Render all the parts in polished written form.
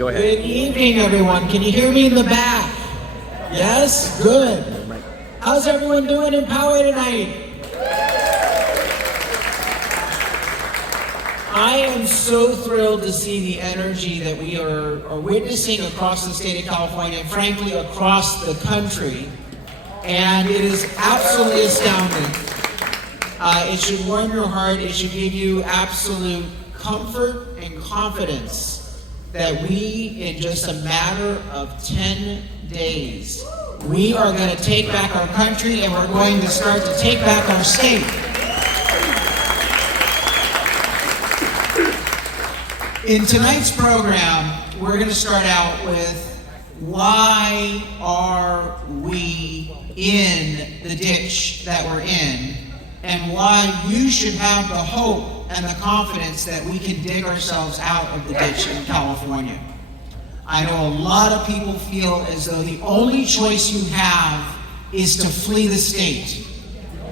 Go ahead. Good evening, everyone. Can you hear me in the back? Yes? Good. How's everyone doing in Poway tonight? I am so thrilled to see the energy that we are witnessing across the state of California, and frankly, across the country. And it is absolutely astounding. It should warm your heart. It should give you absolute comfort and confidence that we, in just a matter of 10 days, we are going to take back our country, and we're going to start to take back our state. In tonight's program, we're going to start out with why are we in the ditch that we're in, and why you should have the hope and the confidence that we can dig ourselves out of the ditch in California. I know a lot of people feel as though the only choice you have is to flee the state.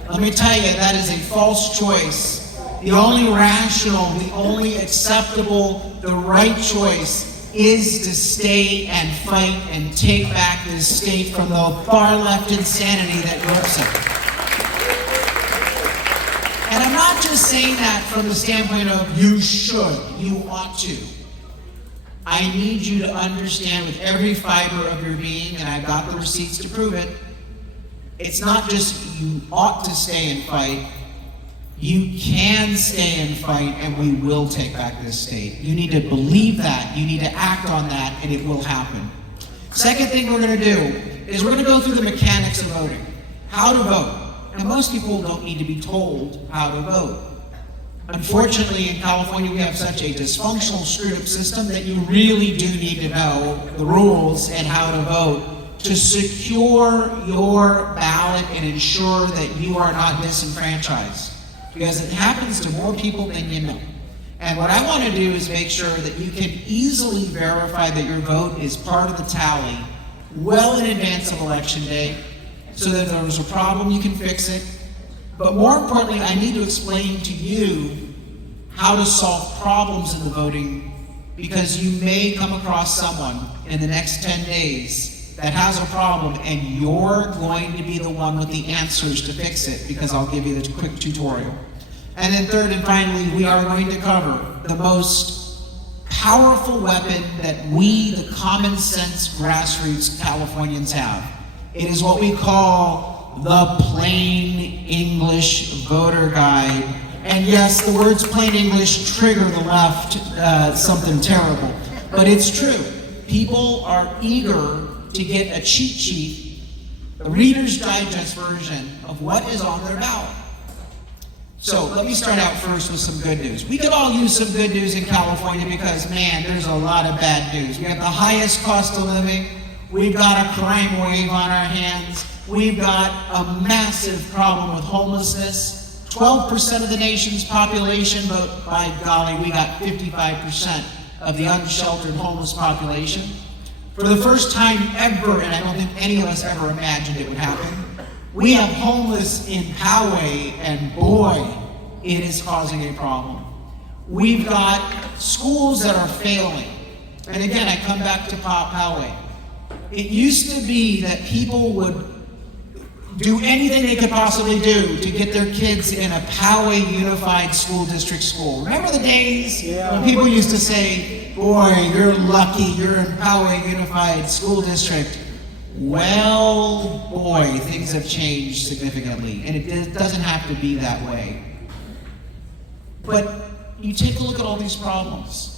Let me tell you, that is a false choice. The only rational, the only acceptable, the right choice is to stay and fight and take back this state from the far left insanity that grips it. And I'm not just saying that from the standpoint of you should, you ought to. I need you to understand with every fiber of your being, and I've got the receipts to prove it, it's not just you ought to stay and fight. You can stay and fight, and we will take back this state. You need to believe that. You need to act on that, and it will happen. Second thing we're going to do is we're going to go through the mechanics of voting. How to vote. And most people don't need to be told how to vote. Unfortunately, in California, we have such a dysfunctional, screwed-up system that you really do need to know the rules and how to vote to secure your ballot and ensure that you are not disenfranchised. Because it happens to more people than you know. And what I want to do is make sure that you can easily verify that your vote is part of the tally well in advance of Election Day, so that if there was a problem, you can fix it. But more importantly, I need to explain to you how to solve problems in the voting, because you may come across someone in the next 10 days that has a problem, and you're going to be the one with the answers to fix it, because I'll give you the quick tutorial. And then third and finally, we are going to cover the most powerful weapon that we, the common sense grassroots Californians, have. It is what we call the Plain English Voter Guide. And yes, the words plain English trigger the left something terrible. But it's true. People are eager to get a cheat sheet, a Reader's Digest version of what is on their ballot. So let me start out first with some good news. We could all use some good news in California because, man, there's a lot of bad news. We have the highest cost of living. We've got a crime wave on our hands. We've got a massive problem with homelessness. 12% of the nation's population, but by golly, we got 55% of the unsheltered homeless population. For the first time ever, and I don't think any of us ever imagined it would happen, we have homeless in Poway, and boy, it is causing a problem. We've got schools that are failing. And again, I come back to Poway. It used to be that people would do anything they could possibly do to get their kids in a Poway Unified School District school. Remember the days when people used to say, boy, you're lucky you're in Poway Unified School District. Well, boy, things have changed significantly, and it doesn't have to be that way. But you take a look at all these problems.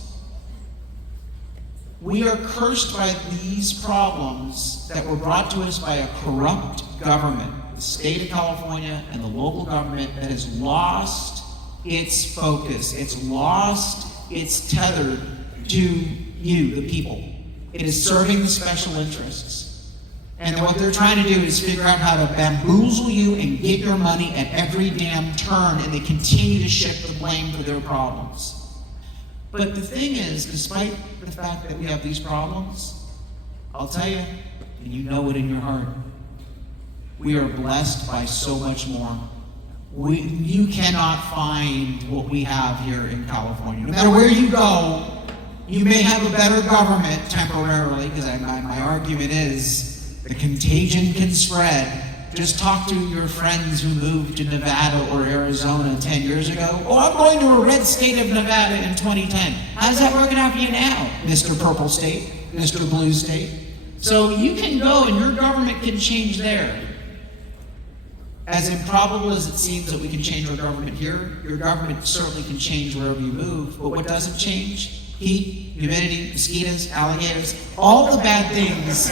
We are cursed by these problems that were brought to us by a corrupt government, the state of California and the local government, that has lost its focus. It's lost its tether to you, the people. It is serving the special interests. And what they're trying to do is figure out how to bamboozle you and get your money at every damn turn, and they continue to shift the blame for their problems. But the thing is, despite the fact that we have these problems, I'll tell you, and you know it in your heart, we are blessed by so much more. You cannot find what we have here in California. No matter where you go, You may have a better government temporarily, because my argument is the contagion can spread. Just talk to your friends who moved to Nevada or Arizona 10 years ago. Oh, I'm going to a red state of Nevada in 2010. How's that working out for you now, Mr. Purple State, Mr. Blue State? So you can go and your government can change there. As improbable as it seems that we can change our government here, your government certainly can change wherever you move, but what doesn't change? Heat, humidity, mosquitoes, alligators, all the bad things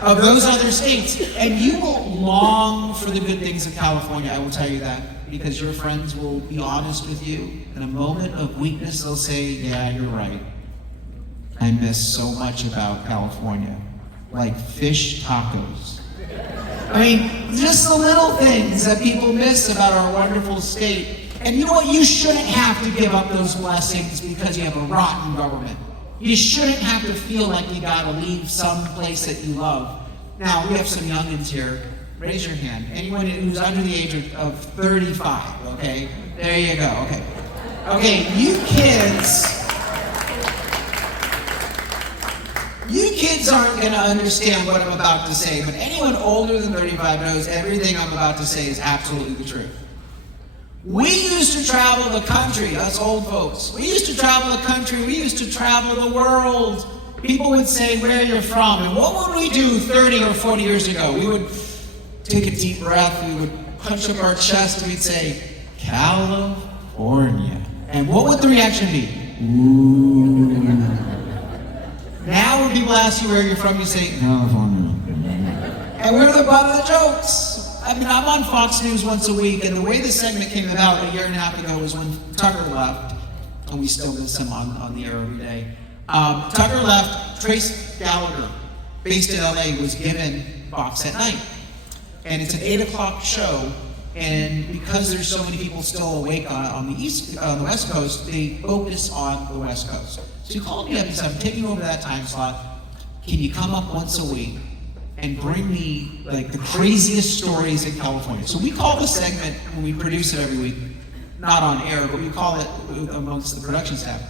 of those other states. And you will long for the good things of California, I will tell you that, because your friends will be honest with you. In a moment of weakness, they'll say, yeah, you're right. I miss so much about California, like fish tacos. I mean, just the little things that people miss about our wonderful state. And you know what? You shouldn't have to give up those blessings because you have a rotten government. You shouldn't have to feel like you gotta leave some place that you love. Now, we have some youngins here. Raise your hand. Anyone who's under the age of 35, okay? There you go, okay. Okay, you kids aren't gonna understand what I'm about to say, but anyone older than 35 knows everything I'm about to say is absolutely the truth. We used to travel the country, us old folks. We used to travel the country, we used to travel the world. People would say where you're from, and what would we do 30 or 40 years ago? We would take a deep breath, we would punch up our chest, and we'd say, California. And what would the reaction be? Ooh. Now when people ask you where you're from, you say, California. And we're the butt of the jokes. I mean, I'm on Fox News once a week, and the way this segment came about a year and a half ago was when Tucker left, and we still miss him on the air every day. Tucker left, Trace Gallagher, based in LA, was given Fox at Night. And it's an 8 o'clock show, and because there's so many people still awake on the West Coast, they focus on the West Coast. So he called me up and said, I'm taking over that time slot. Can you come up once a week and bring me like the craziest stories in California? So we call the segment, when we produce it every week, not on air, but we call it amongst the production staff,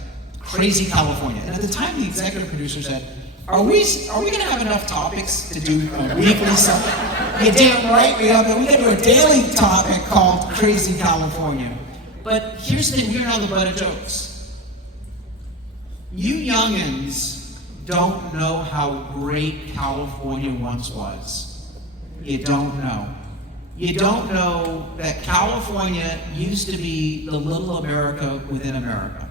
Crazy California. And at the time, the executive producer said, are we gonna have enough topics to do a weekly something? You're damn right we are, but we can do a daily topic called Crazy California. But here's the thing, we're not the butt of jokes. You youngins don't know how great California once was. You don't know. You don't know that California used to be the little America within America.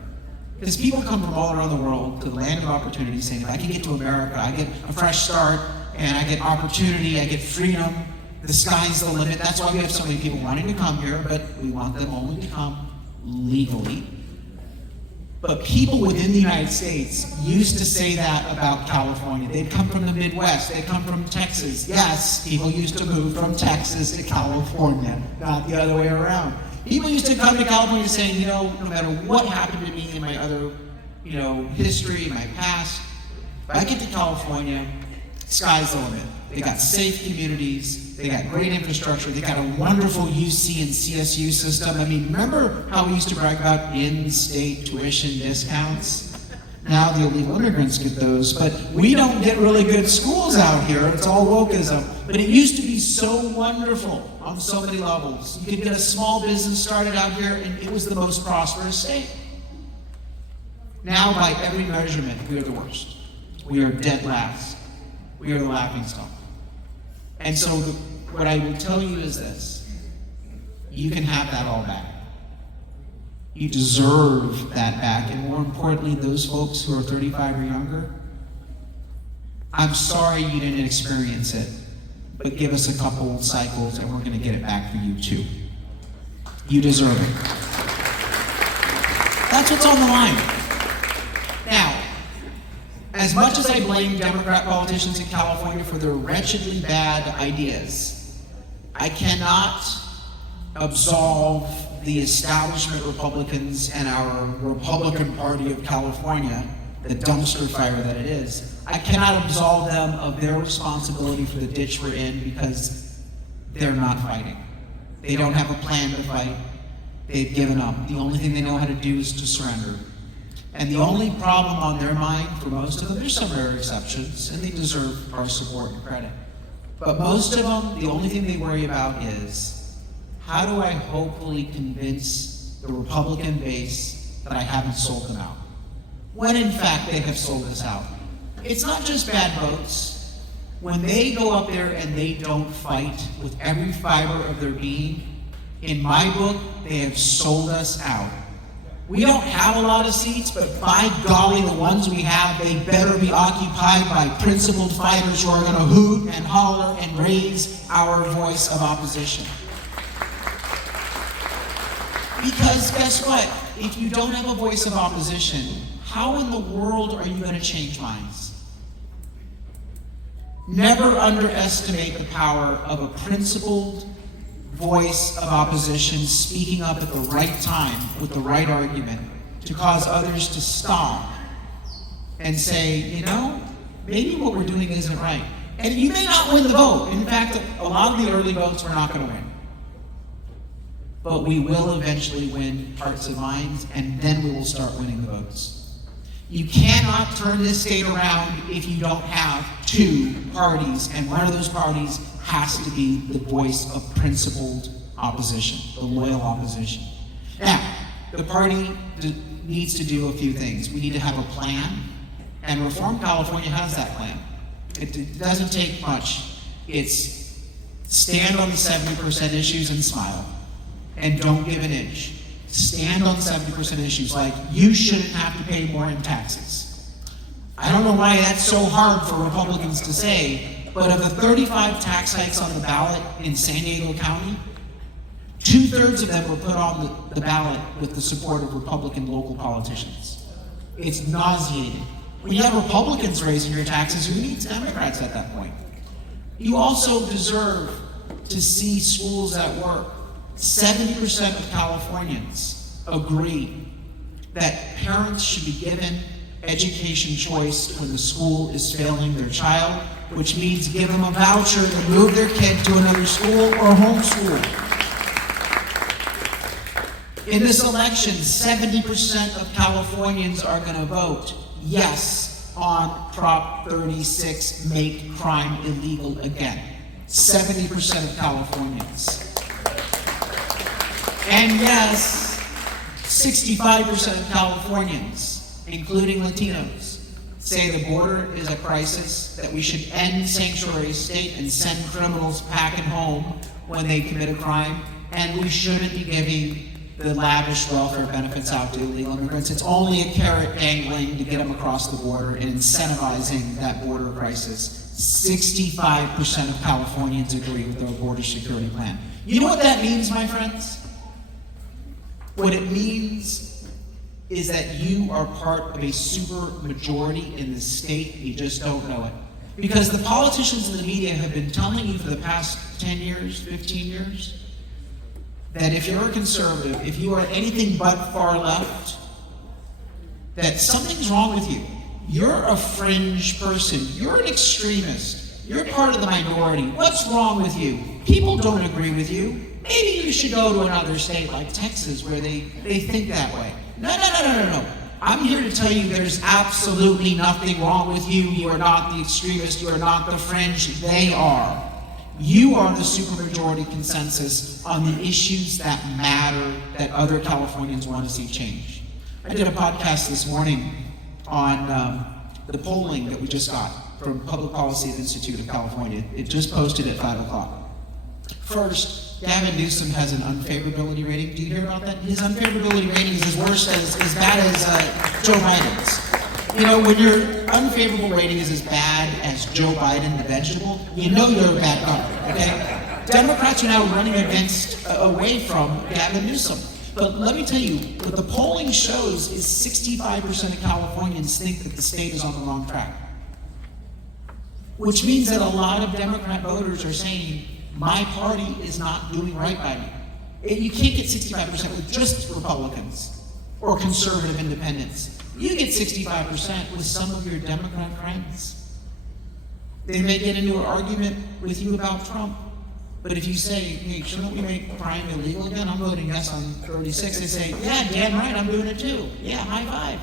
Because people come from all around the world to the land of opportunity saying, if I can get to America, I get a fresh start, and I get opportunity, I get freedom, the sky's the limit. That's why we have so many people wanting to come here, but we want them only to come legally. But people within the United States used to say that about California. They'd come from the Midwest, they'd come from Texas. Yes, people used to move from Texas to California, not the other way around. People used to come to California saying, you know, no matter what happened to me in my other, history, my past, if I get to California, sky's the limit. They got safe communities, they got great infrastructure, they got a wonderful UC and CSU system. I mean, remember how we used to brag about in-state tuition discounts? Now the illegal immigrants get those, but we don't get really good schools out here. It's all wokeism. But it used to be so wonderful on so many levels. You could get a small business started out here, and it was the most prosperous state. Now, by every measurement, we are the worst. We are dead last. We are the laughingstock. And so what I will tell you is this. You can have that all back. You deserve that back. And more importantly, those folks who are 35 or younger, I'm sorry you didn't experience it, but give us a couple cycles and we're going to get it back for you too. You deserve it. That's what's on the line. Now, as much as I blame Democrat politicians in California for their wretchedly bad ideas, I cannot absolve the establishment Republicans and our Republican Party of California, the dumpster fire that it is. I cannot absolve them of their responsibility for the ditch we're in because they're not fighting. They don't have a plan to fight. They've given up. The only thing they know how to do is to surrender. And the only problem on their mind for most of them, there's some rare exceptions, and they deserve our support and credit. But most of them, the only thing they worry about is, how do I hopefully convince the Republican base that I haven't sold them out? When in fact they have sold us out. It's not just bad votes. When they go up there and they don't fight with every fiber of their being, in my book, they have sold us out. We don't have a lot of seats, but by golly, the ones we have, they better be occupied by principled fighters who are going to hoot and holler and raise our voice of opposition. Because guess what? If you don't have a voice of opposition, how in the world are you going to change minds? Never underestimate the power of a principled voice of opposition speaking up at the right time with the right argument to cause others to stop and say, you know, maybe what we're doing isn't right. And you may not win the vote. In fact, a lot of the early votes we're not going to win. But we will eventually win hearts and minds, and then we will start winning the votes. You cannot turn this state around if you don't have two parties, and one of those parties has to be the voice of principled opposition, the loyal opposition. Now, the party needs to do a few things. We need to have a plan, and Reform California has that plan. It doesn't take much. It's stand on the 70% issues and smile, and don't give an inch. Stand on 70% issues, like you shouldn't have to pay more in taxes. I don't know why that's so hard for Republicans to say, but of the 35 tax hikes on the ballot in San Diego County, 2/3 of them were put on the ballot with the support of Republican local politicians. It's nauseating. When you have Republicans raising your taxes, who needs Democrats at that point? You also deserve to see schools at work. 70% of Californians agree that parents should be given education choice when the school is failing their child, which means give them a voucher to move their kid to another school or homeschool. In this election, 70% of Californians are going to vote yes on Prop 36, make crime illegal again. 70% of Californians. And yes, 65% of Californians, including Latinos, say the border is a crisis, that we should end sanctuary state and send criminals packing home when they commit a crime, and we shouldn't be giving the lavish welfare benefits out to illegal immigrants. It's only a carrot dangling to get them across the border and incentivizing that border crisis. 65% of Californians agree with our border security plan. You know what that means, my friends? What it means is that you are part of a super majority in the state, you just don't know it. Because the politicians and the media have been telling you for the past 10 years, 15 years, that if you're a conservative, if you are anything but far left, that something's wrong with you. You're a fringe person, you're an extremist, you're part of the minority. What's wrong with you? People don't agree with you. Maybe you should go to another state like Texas where they think that way. No. I'm here to tell you there's absolutely nothing wrong with you. You are not the extremist. You are not the fringe. They are. You are the supermajority consensus on the issues that matter, that other Californians want to see change. I did a podcast this morning on the polling that we just got from Public Policy Institute of California. It just posted at 5 o'clock. First, Gavin Newsom has an unfavorability rating. Do you hear about that? His unfavorability rating is as bad as Joe Biden's. You know, when your unfavorable rating is as bad as Joe Biden, the vegetable, you know you're a bad guy, okay? Democrats are now running away from Gavin Newsom. But let me tell you, what the polling shows is 65% of Californians think that the state is on the wrong track. Which means that a lot of Democrat voters are saying, my party is not doing right by me. You can't get 65% with just Republicans or conservative independents. You get 65% with some of your Democrat friends. They may get into an argument with you about Trump, but if you say, hey, shouldn't we make crime illegal again? I'm voting yes on 36. They say, yeah, damn right, I'm doing it too. Yeah, high five.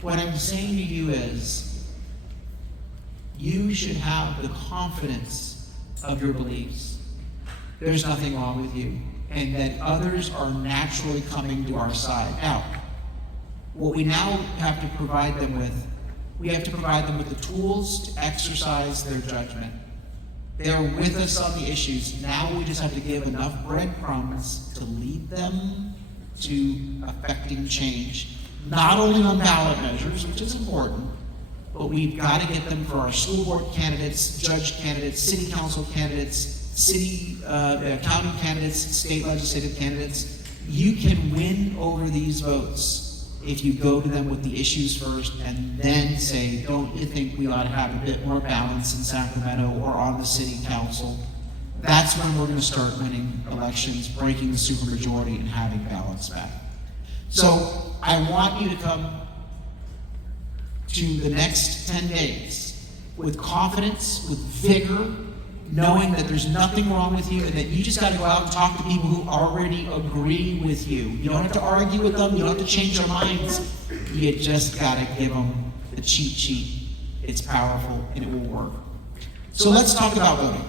What I'm saying to you is, you should have the confidence of your beliefs. There's nothing wrong with you, and that others are naturally coming to our side. Now, what we now have to provide them with, we have to provide them with the tools to exercise their judgment. They're with us on the issues. Now we just have to give enough breadcrumbs to lead them to affecting change. Not only on ballot measures, which is important, but we've got to get them for our school board candidates, judge candidates, city council candidates, city county candidates, state legislative candidates. You can win over these votes if you go to them with the issues first and then say, don't you think we ought to have a bit more balance in Sacramento or on the city council? That's when we're going to start winning elections, breaking the supermajority and having ballots back. So I want you to come to the next 10 days with confidence, with vigor, knowing that there's nothing wrong with you and that you just got to go out and talk to people who already agree with you. You don't have to argue with them. You don't have to change their minds. You just got to give them the cheat sheet. It's powerful and it will work. So let's talk about voting.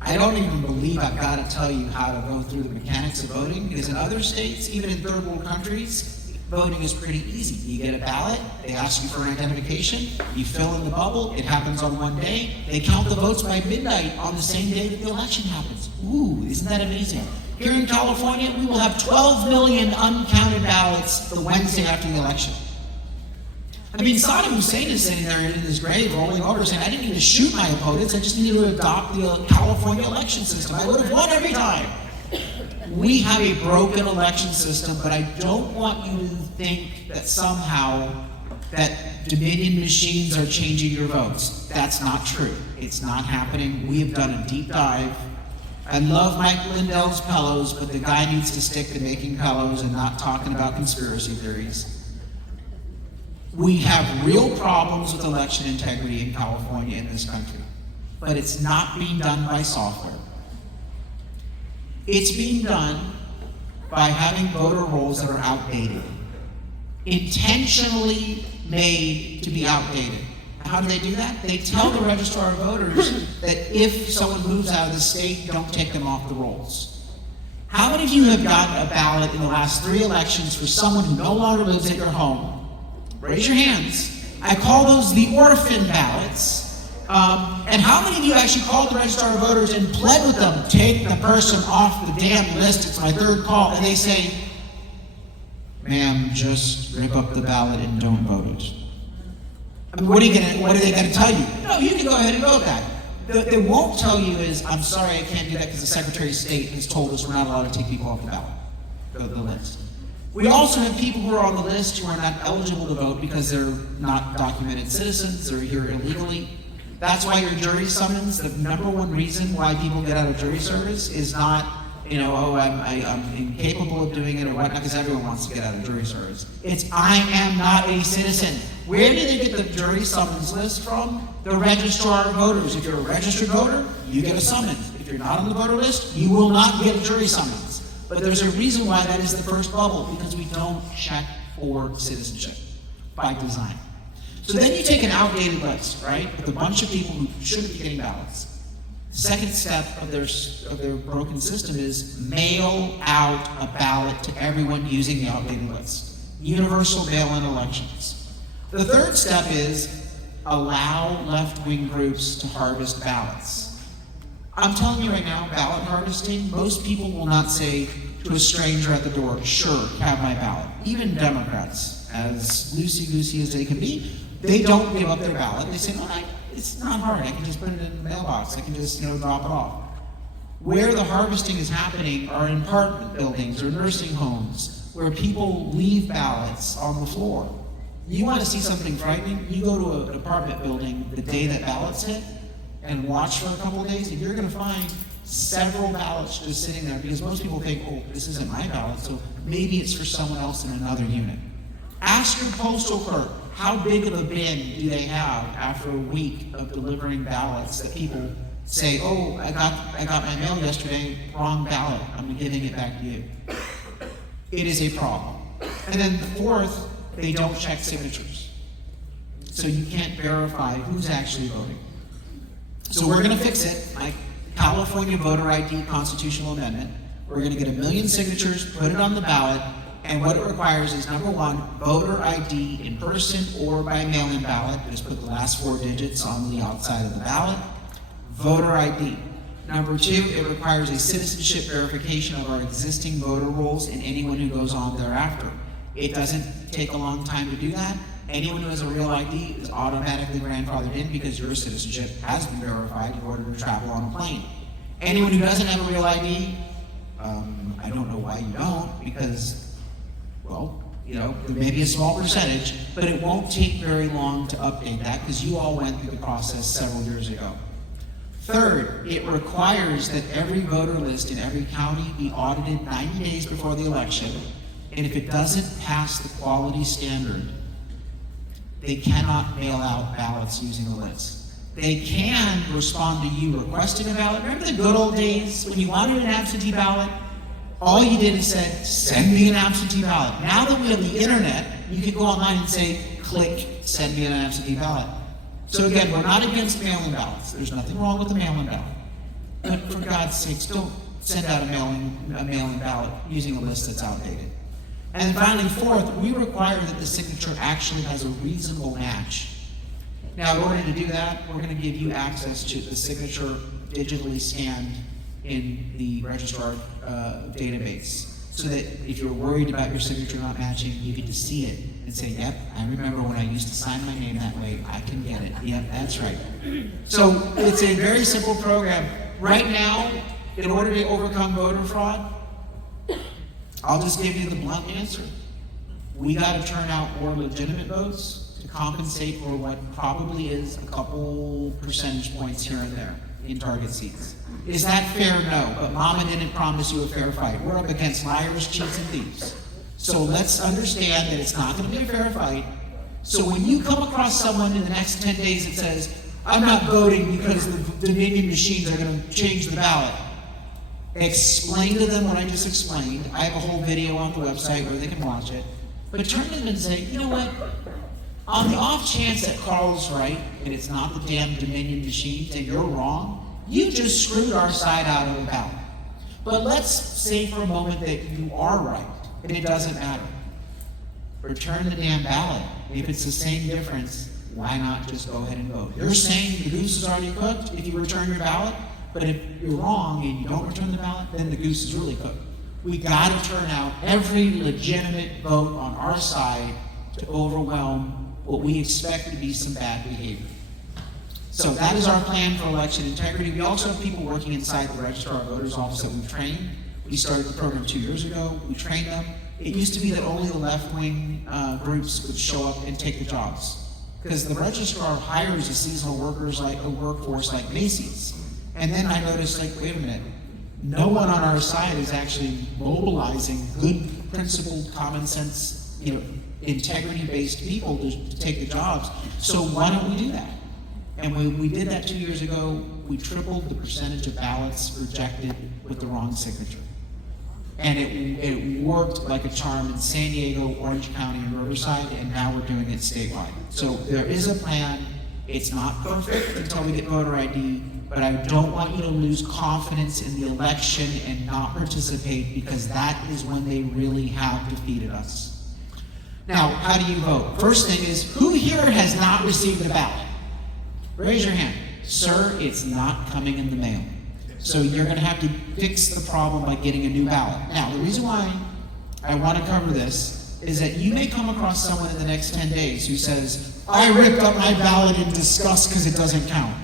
I don't even believe I've got to tell you how to go through the mechanics of voting, because in other states, even in third world countries, voting is pretty easy. You get a ballot, they ask you for an identification, you fill in the bubble, it happens on one day, they count the votes by midnight on the same day that the election happens. Ooh, isn't that amazing? Here in California, we will have 12 million uncounted ballots the Wednesday after the election. I mean, Saddam Hussein is sitting there in his grave rolling over saying, I didn't need to shoot my opponents, I just needed to adopt the California election system. I would have won every time. We have a broken election system, but I don't want you to think that somehow that Dominion machines are changing your votes. That's not true. It's not happening. We have done a deep dive. I love Mike Lindell's pillows, but the guy needs to stick to making pillows and not talking about conspiracy theories. We have real problems with election integrity in California in this country, but it's not being done by software. It's being done by having voter rolls that are outdated, intentionally made to be outdated. How do they do that? They tell the registrar of voters that if someone moves out of the state, don't take them off the rolls. How many of you have gotten a ballot in the last 3 elections for someone who no longer lives at your home? Raise your hands. I call those the orphan ballots. And how many of you actually called the registrar of voters and pled with them, take the person off the damn list, it's my 3rd call, and they say, ma'am, just rip up the ballot and don't vote it. I mean, what are they going to tell you? No, you can go ahead and vote that. What they won't tell you is, I'm sorry, I can't do that because the Secretary of State has told us we're not allowed to take people off the ballot, the list. We also have people who are on the list who are not eligible to vote because they're not documented citizens, they're here illegally. That's why your jury summons, the number one reason why people get out of jury service is not, I'm incapable of doing it or whatnot, because everyone wants to get out of jury service. It's, I am not a citizen. Where do they get the jury summons list from? The registrar of voters. If you're a registered voter, you get a summons. If you're not on the voter list, you will not get a jury summons. But there's a reason why that is the first bubble, because we don't check for citizenship by design. So then you take an outdated list, right, with a bunch of people who shouldn't be getting ballots. The second step of their broken system is mail out a ballot to everyone using the outdated list. Universal mail-in elections. The third step is allow left-wing groups to harvest ballots. I'm telling you right now, ballot harvesting, most people will not say to a stranger at the door, sure, have my ballot. Even Democrats, as loosey-goosey as they can be, they don't give up their ballot. They say, no, it's not hard. I can just put it in the mailbox. I can just, drop it off. Where the harvesting is happening are in apartment buildings or nursing homes where people leave ballots on the floor. You want to see something frightening? You go to an apartment building the day that ballots hit and watch for a couple of days, and you're going to find several ballots just sitting there, because most people think, oh, this isn't my ballot, so maybe it's for someone else in another unit. Ask your postal clerk, how big of a bin do they have after a week of delivering ballots that people say, oh, I got my mail yesterday, wrong ballot, I'm giving it back to you. It is a problem. And then the fourth they don't check signatures. So you can't verify who's actually voting. So we're gonna fix it, like California voter ID constitutional amendment. We're gonna get 1 million signatures, put it on the ballot, and what it requires is, number one, voter ID in person or by mail-in ballot. Just put the last 4 digits on the outside of the ballot. Voter ID. Number 2, it requires a citizenship verification of our existing voter rolls and anyone who goes on thereafter. It doesn't take a long time to do that. Anyone who has a real ID is automatically grandfathered in because your citizenship has been verified in order to travel on a plane. Anyone who doesn't have a real ID, I don't know why you don't, because, well, you know, there may be a small percentage, but it won't take very long to update that because you all went through the process several years ago. Third, it requires that every voter list in every county be audited 90 days before the election, and if it doesn't pass the quality standard, they cannot mail out ballots using the list. They can respond to you requesting a ballot. Remember the good old days when you wanted an absentee ballot? All you did is said, send me an absentee ballot. Now that we have the internet, you can go online and say, click, send me an absentee ballot. So again, we're not against mail-in ballots. There's nothing wrong with the mail-in ballot. But for God's sakes, don't send out a mail-in ballot using a list that's outdated. And then finally, fourth, we require that the signature actually has a reasonable match. Now, in order to do that, we're going to give you access to the signature digitally scanned in the registrar database, so that if you're worried about your signature not matching, you get to see it and say, yep, I remember when I used to sign my name that way, I can get it. Yep, that's right. So it's a very simple program. Right now, in order to overcome voter fraud, I'll just give you the blunt answer. We got to turn out more legitimate votes to compensate for what probably is a couple percentage points here and there in target seats. Is that fair? No, but Mama didn't promise you a fair fight. We're up against liars, cheats, and thieves. So let's understand that it's not going to be a fair fight. So when you come across someone in the next 10 days that says, I'm not voting because the Dominion machines are going to change the ballot, explain to them what I just explained. I have a whole video on the website where they can watch it. But turn to them and say, you know what? On the off chance that Carl's right, and it's not the damn Dominion machines, and you're wrong, you just screwed our side out of the ballot. But let's say for a moment that you are right, and it doesn't matter. Return the damn ballot. If it's the same difference, why not just go ahead and vote? You're saying the goose is already cooked if you return your ballot, but if you're wrong and you don't return the ballot, then the goose is really cooked. We got to turn out every legitimate vote on our side to overwhelm what we expect to be some bad behavior. So that is our plan for election integrity. We also have people working inside the registrar of voters office that we've trained. We started the program 2 years ago. We trained them. It used to be that only the left-wing groups would show up and take the jobs, because the registrar hires a seasonal workforce like Macy's. And then I noticed, like, wait a minute, no one on our side is actually mobilizing good, principled, common sense, integrity-based people to take the jobs. So why don't we do that? And when we did that 2 years ago, we tripled the percentage of ballots rejected with the wrong signature. And it worked like a charm in San Diego, Orange County, and Riverside, and now we're doing it statewide. So there is a plan. It's not perfect until we get voter ID, but I don't want you to lose confidence in the election and not participate, because that is when they really have defeated us. Now, how do you vote? First thing is, who here has not received a ballot? Raise your hand. Sir, it's not coming in the mail. So you're going to have to fix the problem by getting a new ballot. Now, the reason why I want to cover this is that you may come across someone in the next 10 days who says, I ripped up my ballot in disgust because it doesn't count.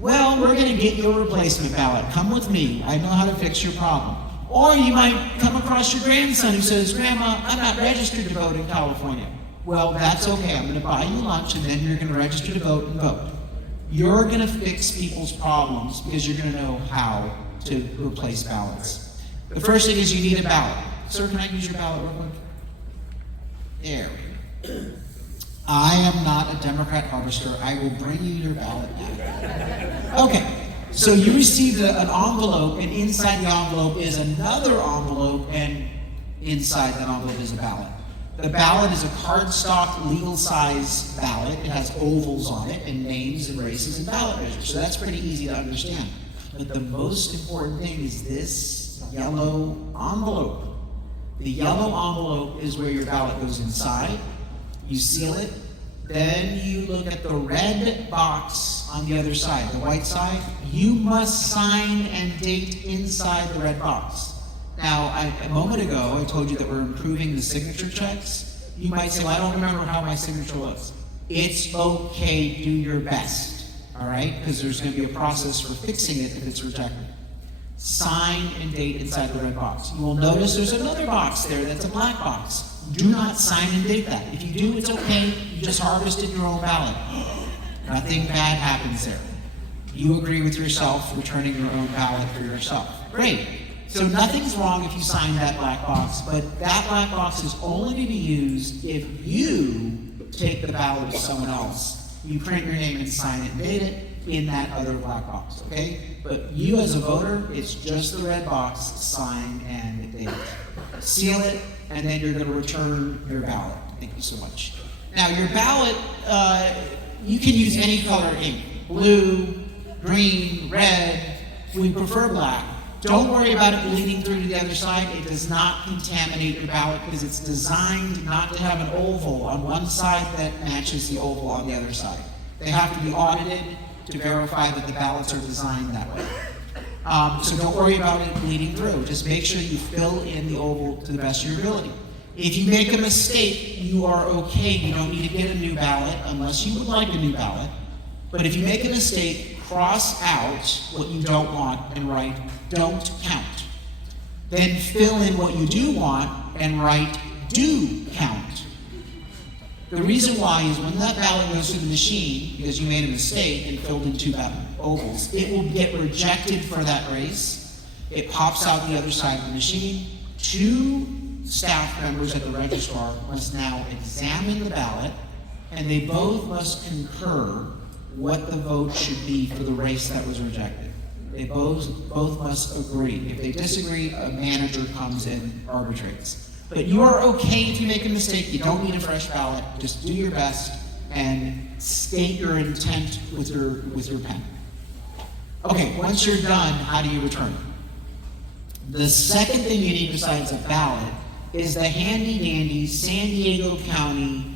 Well, we're going to get you a replacement ballot. Come with me. I know how to fix your problem. Or you might come across your grandson who says, Grandma, I'm not registered to vote in California. Well, that's okay. I'm going to buy you lunch, and then you're going to register to vote and vote. You're going to fix people's problems because you're going to know how to replace ballots. The first thing is you need a ballot. Sir, can I use your ballot real quick? There we go. I am not a Democrat harvester. I will bring you your ballot back. Okay, so you received an envelope, and inside the envelope is another envelope, and inside that envelope is a ballot. The ballot is a cardstock legal size ballot. It has ovals on it and names and races and ballot measures. So that's pretty easy to understand. But the most important thing is this yellow envelope. The yellow envelope is where your ballot goes inside. You seal it. Then you look at the red box on the other side, the white side. You must sign and date inside the red box. Now, a moment ago, I told you that we're improving the signature checks. You might say, well, I don't remember how my signature looks. It's okay, do your best, all right? Because there's going to be a process for fixing it if it's rejected. Sign and date inside the red box. You will notice there's another box there that's a black box. Do not sign and date that. If you do, it's okay. You just harvested your own ballot. Nothing bad happens there. You agree with yourself, returning your own ballot for yourself. Great. So nothing's wrong if you sign that black box, but that black box is only to be used if you take the ballot to someone else. You print your name and sign it and date it in that other black box, okay? But you as a voter, it's just the red box, sign and date it. Seal it, and then you're gonna return your ballot. Thank you so much. Now your ballot, you can use any color ink, blue, green, red, we prefer black. Don't worry about it bleeding through to the other side. It does not contaminate your ballot because it's designed not to have an oval on one side that matches the oval on the other side. They have to be audited to verify that the ballots are designed that way. So don't worry about it bleeding through. Just make sure you fill in the oval to the best of your ability. If you make a mistake, you are okay. You don't need to get a new ballot unless you would like a new ballot. But if you make a mistake, cross out what you don't want and write "don't count." Then fill in what you do want and write "do count." The reason why is when that ballot goes through the machine, because you made a mistake and filled in two ovals, it will get rejected for that race. It pops out the other side of the machine. Two staff members at the registrar must now examine the ballot, and they both must concur what the vote should be for the race that was rejected. They both must agree. If they disagree, a manager comes and arbitrates. But you are okay if you make a mistake. You don't need a fresh ballot. Just do your best and state your intent with your pen. Okay, once you're done, how do you return it? The second thing you need besides a ballot is the handy-dandy San Diego County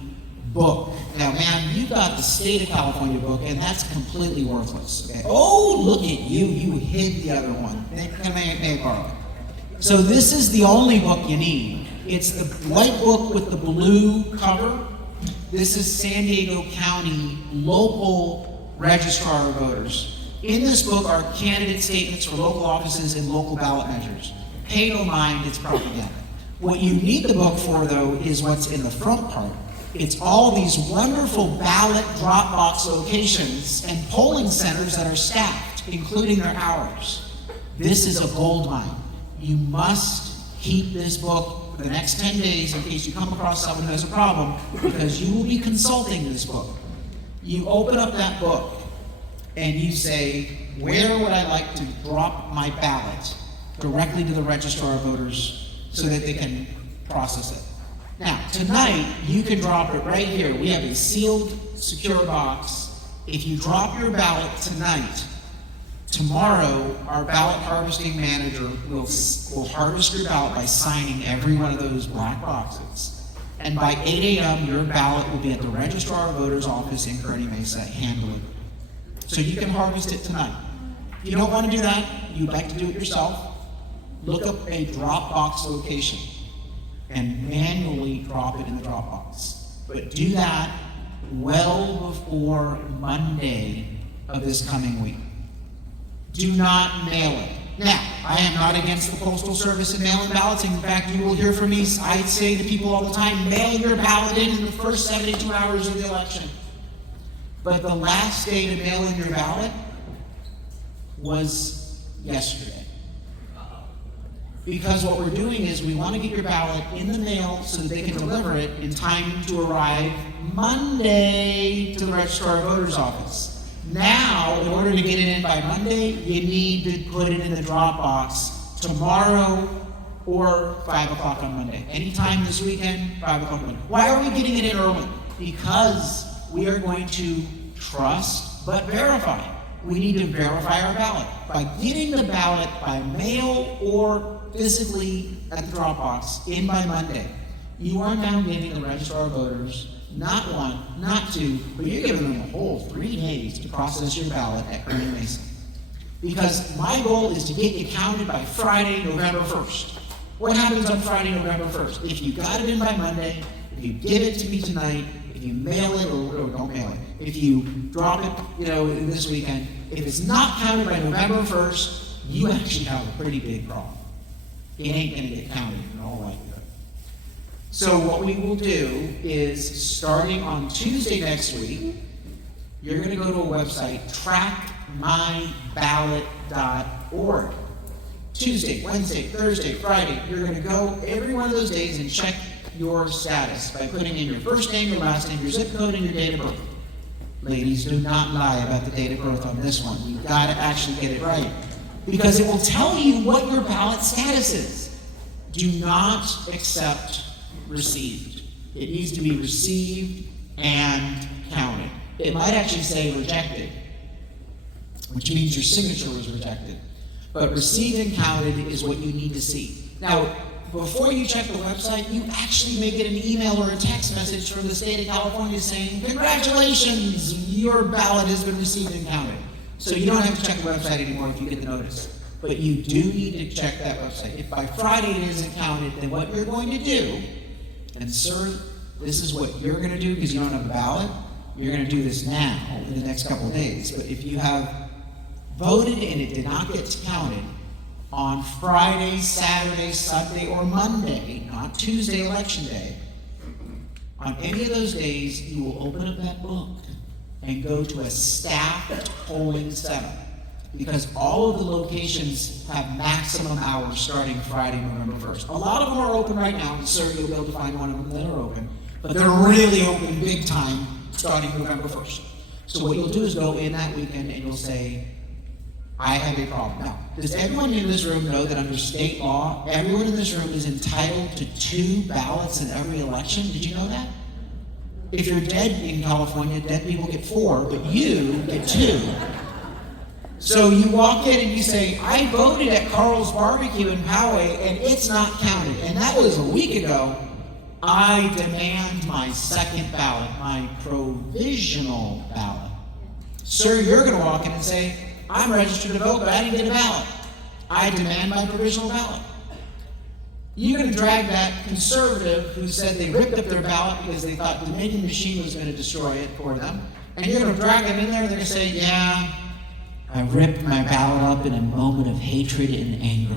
book. Now, man, you got the state of California book, and that's completely worthless. Okay? Oh, look at you. You hid the other one. May I borrow it? So this is the only book you need. It's the white book with the blue cover. This is San Diego County local registrar of voters. In this book are candidate statements for local offices and local ballot measures. Pay no mind, it's propaganda. What you need the book for, though, is what's in the front part. It's all these wonderful ballot drop box locations and polling centers that are staffed, including their hours. This is a gold mine. You must keep this book for the next 10 days in case you come across someone who has a problem, because you will be consulting this book. You open up that book and you say, where would I like to drop my ballot directly to the registrar of voters so that they can process it? Now, tonight, you can drop it right here. We have a sealed, secure box. If you drop your ballot tonight, tomorrow, our ballot harvesting manager will harvest your ballot by signing every one of those black boxes. And by 8 a.m., your ballot will be at the Registrar of Voters office in Kearny Mesa, hand-delivered. So you can harvest it tonight. If you don't want to do that, you'd like to do it yourself, look up a drop box location and manually drop it in the drop box. But do that well before Monday of this coming week. Do not mail it. Now, I am not against the Postal Service and mailing ballots. In fact, you will hear from me, I say to people all the time, mail your ballot in the first 72 hours of the election. But the last day to mail in your ballot was yesterday. Because what we're doing is we want to get your ballot in the mail so that they can deliver it in time to arrive Monday to the Registrar of Voters office. Now, in order to get it in by Monday, you need to put it in the drop box tomorrow or 5 o'clock on Monday. Anytime this weekend, 5 o'clock on Monday. Why are we getting it in early? Because we are going to trust but verify. We need to verify our ballot. By getting the ballot by mail or physically at the drop box in by Monday, you are now giving the registrar of voters not 1, not 2, but you're giving them a whole 3 days to process your ballot at Green Mesa. Because my goal is to get you counted by Friday, November 1st. What happens on Friday, November 1st? If you got it in by Monday, if you give it to me tonight, if you mail it or don't mail it, if you drop it, this weekend, if it's not counted by November 1st, you actually have a pretty big problem. It ain't gonna get counted in all likelihood. So what we will do is, starting on Tuesday next week, you're gonna go to a website, trackmyballot.org. Tuesday, Wednesday, Thursday, Friday, you're going to go every one of those days and check your status by putting in your first name, your last name, your zip code, and your date of birth. Ladies, do not lie about the date of birth on this one. You've got to actually get it right, because it will tell you what your ballot status is. Do not accept received. It needs to be received and counted. It might actually say rejected, which means your signature was rejected. But received and counted is what you need to see. Now, before you check the website, you actually may get an email or a text message from the state of California saying, congratulations, your ballot has been received and counted. So you don't have to check the website anymore if you get the notice. But you do need to check that website. If by Friday it isn't counted, then what you're going to do, and sir, this is what you're going to do because you don't have a ballot, you're going to do this now in the next couple of days. But if you have voted and it did not get counted on Friday, Saturday, Sunday, or Monday, not Tuesday, election day, on any of those days, you will open up that book and go to a staffed polling center, because all of the locations have maximum hours starting Friday, November 1st. A lot of them are open right now, and sir, you'll be able to find one of them that are open, but they're really open big time starting November 1st. So what you'll do is go in that weekend and you'll say, I have a problem. Now, does everyone in this room know that under state law, everyone in this room is entitled to 2 ballots in every election? Did you know that? If you're dead in California, dead people get 4, but you get 2. So you walk in and you say, I voted at Carl's Barbecue in Poway and it's not counted. And that was a week ago. I demand my second ballot, my provisional ballot. Sir, you're going to walk in and say, I'm registered to vote, but I didn't get a ballot. I demand my provisional ballot. You're going to drag that conservative who said they ripped up their ballot because they thought the Dominion machine was going to destroy it for them, and you're going to drag them in there and they're going to say, yeah, I ripped my ballot up in a moment of hatred and anger,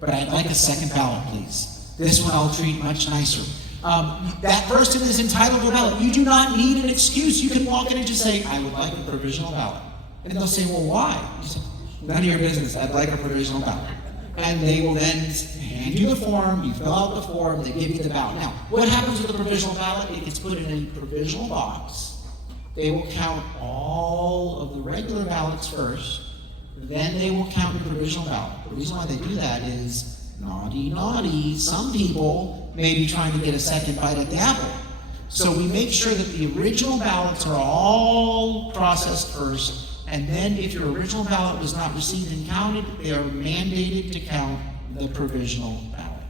but I'd like a second ballot, please. This one I'll treat much nicer. That person is entitled to a ballot. You do not need an excuse. You can walk in and just say, I would like a provisional ballot. And they'll say, well, why? You say, none of your business. I'd like a provisional ballot. And they will then hand you the form, you fill out the form, they give you the ballot. Now, what happens with the provisional ballot? It gets put in a provisional box. They will count all of the regular ballots first, then they will count the provisional ballot. The reason why they do that is, naughty, some people may be trying to get a second bite at the apple. So we make sure that the original ballots are all processed first, and then if your original ballot was not received and counted, they are mandated to count the provisional ballot.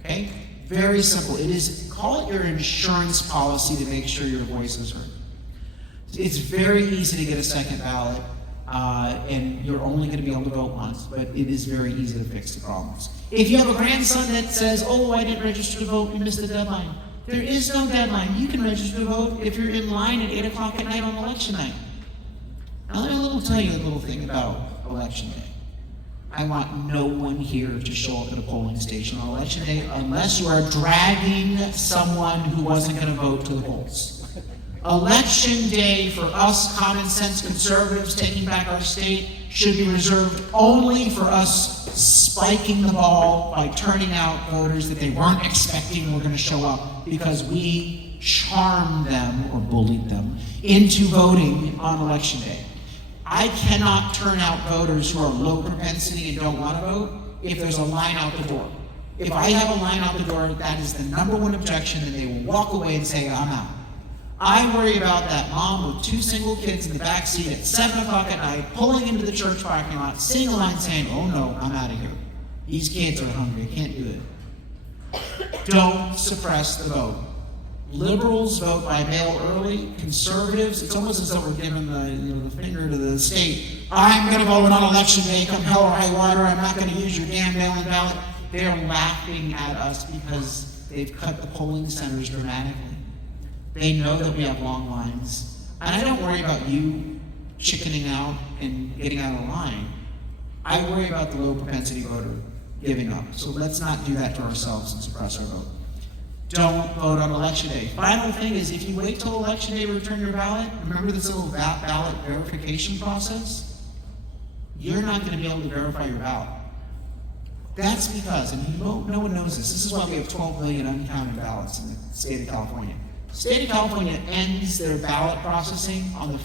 Okay? Very simple. It is, call it your insurance policy to make sure your voice is heard. It's very easy to get a second ballot, and you're only going to be able to vote once, but it is very easy to fix the problems. If you have a grandson that says, oh, I didn't register to vote, you missed the deadline. There is no deadline. You can register to vote if you're in line at 8 o'clock at night on election night. Now, let me tell you a little thing about election day. I want no one here to show up at a polling station on election day unless you are dragging someone who wasn't going to vote to the polls. Election day for us common sense conservatives taking back our state should be reserved only for us spiking the ball by turning out voters that they weren't expecting were going to show up because we charmed them or bullied them into voting on election day. I cannot turn out voters who are low propensity and don't want to vote if there's a line out the door. If I have a line out the door, that is the number one objection, and they will walk away and say, I'm out. I worry about that mom with 2 single kids in the back seat at 7 o'clock at night, pulling into the church parking lot, sitting in line saying, oh no, I'm out of here. These kids are hungry, I can't do it. Don't suppress the vote. Liberals vote by mail early. Conservatives, it's almost as though we're giving the finger to the state. I'm going to vote on election day, come hell or high water, I'm not going to use your damn mail-in ballot. They're laughing at us because they've cut the polling centers dramatically. They know that we have long lines. And I don't worry about you chickening out and getting out of line. I worry about the low propensity voter giving up. So let's not do that to ourselves and suppress our vote. Don't vote on election day. Final thing is, if you wait till election day to return your ballot, remember this little ballot verification process? You're not going to be able to verify your ballot. That's because, and no one knows this is why we have 12 million uncounted ballots in the state of California. The state of California ends their ballot processing on the